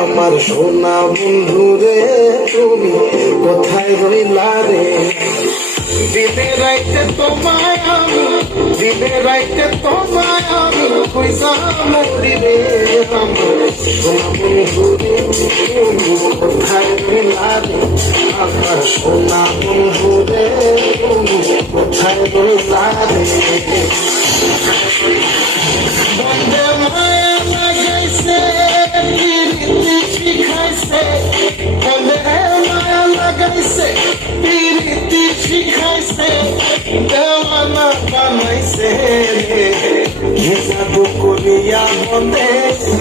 আমার সোনা বন্ধু রে, তুমি কোথায় রইলা রে দিনে রাইতে তোমায় আমি দিনে রাইতে তোমায় আমি, পয়সা মরি রে আমার সোনা বন্ধু রে, তুমি আমার সোনা বন্ধু রে, তুমি কোথায় দেওয়ানা বানাইছে হে জাদু করিয়া বন্দে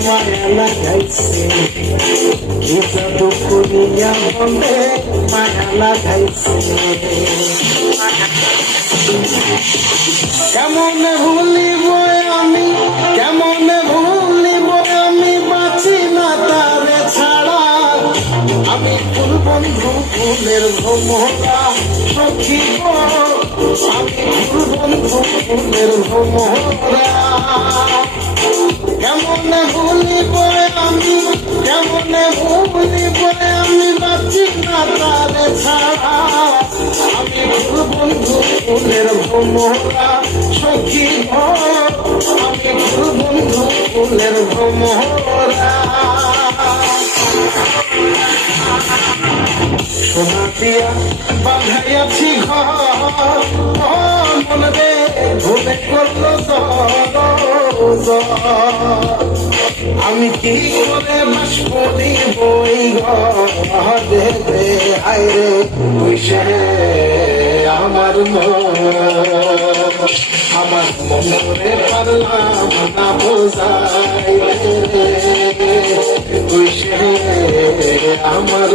মায়া লাগাইছে জাদু করিয়া বন্দে মায়া লাগাইছে কেমন ভুলিব আমি? কেমন ভুলিব আমি? বাঁচি না তারে ছাড়া। আমি ফুল বন্ধু, ফুলের ভ্রমরা সখী কেমন ভুলিব আমি কেমন ভুলিব আমি বাঁচি না তারে ছাড়া আমি বন্ধু ফুলের ভ্রমরা সখী আমি বন্ধু ফুলের ভ্রমরা সোনা দিয়া বাঁধাইয়াছি ঘর ভুলে আমি কি করে করি বই ঘরে? রে আয় আমার আমার মনে পারলাম না বোঝাই আমার